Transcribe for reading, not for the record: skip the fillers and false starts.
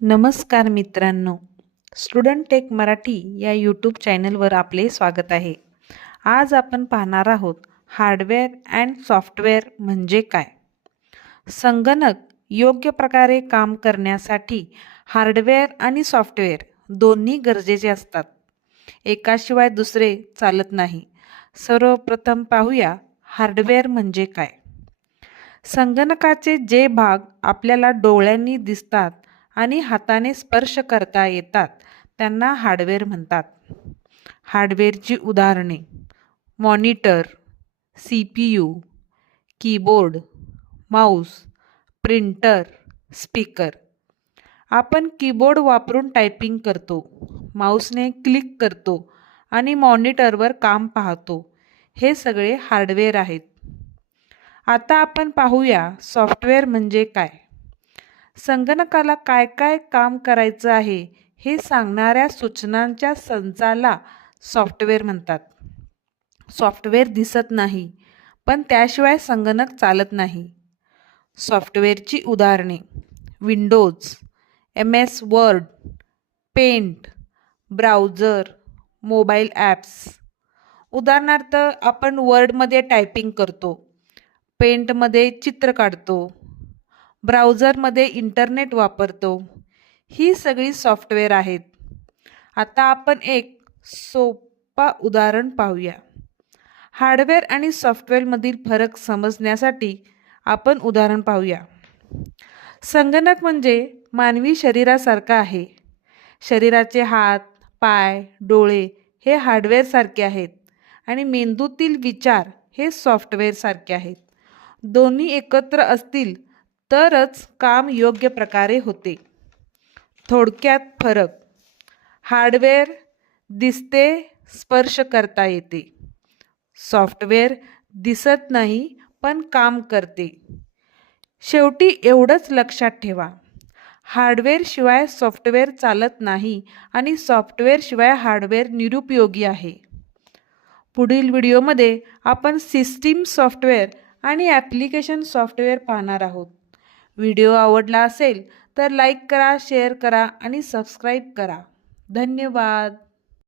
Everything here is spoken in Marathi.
नमस्कार मित्रांनो, स्टुडंट टेक मराठी या यूट्यूब चॅनलवर आपले स्वागत आहे. आज आपण पाहणार आहोत हार्डवेअर अँड सॉफ्टवेअर म्हणजे काय. संगणक योग्य प्रकारे काम करण्यासाठी हार्डवेअर आणि सॉफ्टवेअर दोन्ही गरजेचे असतात. एकाशिवाय दुसरे चालत नाही. सर्वप्रथम पाहूया हार्डवेअर म्हणजे काय. संगणकाचे जे भाग आपल्याला डोळ्यांनी दिसतात आणि हाताने स्पर्श करता येतात त्यांना हार्डवेअर म्हणतात. हार्डवेअरची उदाहरणे: monitor, CPU, keyboard, Mouse, printer, speaker. आपण कीबोर्ड वापरून टायपिंग करतो, माऊसने क्लिक करतो आणि मॉनिटरवर काम पाहतो. हे सगळे हार्डवेअर आहेत. आता आपण पाहूया सॉफ्टवेअर म्हणजे काय. संगणकाला काय काय काम करायचं आहे हे सांगणाऱ्या सूचनांच्या संचाला सॉफ्टवेअर म्हणतात. सॉफ्टवेअर दिसत नाही, पण त्याशिवाय संगणक चालत नाही. सॉफ्टवेअरची उदाहरणे: Windows, MS Word, Paint, browser, mobile apps. उदाहरणार्थ आपण वर्डमध्ये टायपिंग करतो, पेंटमध्ये चित्र काढतो, ब्राउझरमध्ये इंटरनेट वापरतो. ही सगळी सॉफ्टवेअर आहेत. आता आपण एक सोपा उदाहरण पाहूया. हार्डवेअर आणि सॉफ्टवेअरमधील फरक समजण्यासाठी आपण उदाहरण पाहूया. संगणक म्हणजे मानवी शरीरासारखा आहे. शरीराचे हात, पाय, डोळे हे हार्डवेअरसारखे आहेत आणि मेंदूतील विचार हे सॉफ्टवेअरसारखे आहेत. दोन्ही एकत्र असतील तरच काम योग्य प्रकारे होते. थोडक्यात फरक: हार्डवेअर दिसते, स्पर्श करता येते. सॉफ्टवेअर दिसत नाही पण काम करते. शेवटी एवढंच लक्षात ठेवा, हार्डवेअर शिवाय सॉफ्टवेअर चालत नाही आणि सॉफ्टवेअर शिवाय हार्डवेअर निरुपयोगी आहे. पुढील व्हिडिओमध्ये आपण सिस्टीम सॉफ्टवेअर आणि ॲप्लिकेशन सॉफ्टवेअर पाहणार आहोत. व्हिडिओ आवडला असेल तर लाईक करा, शेअर करा आणि सबस्क्राईब करा. धन्यवाद.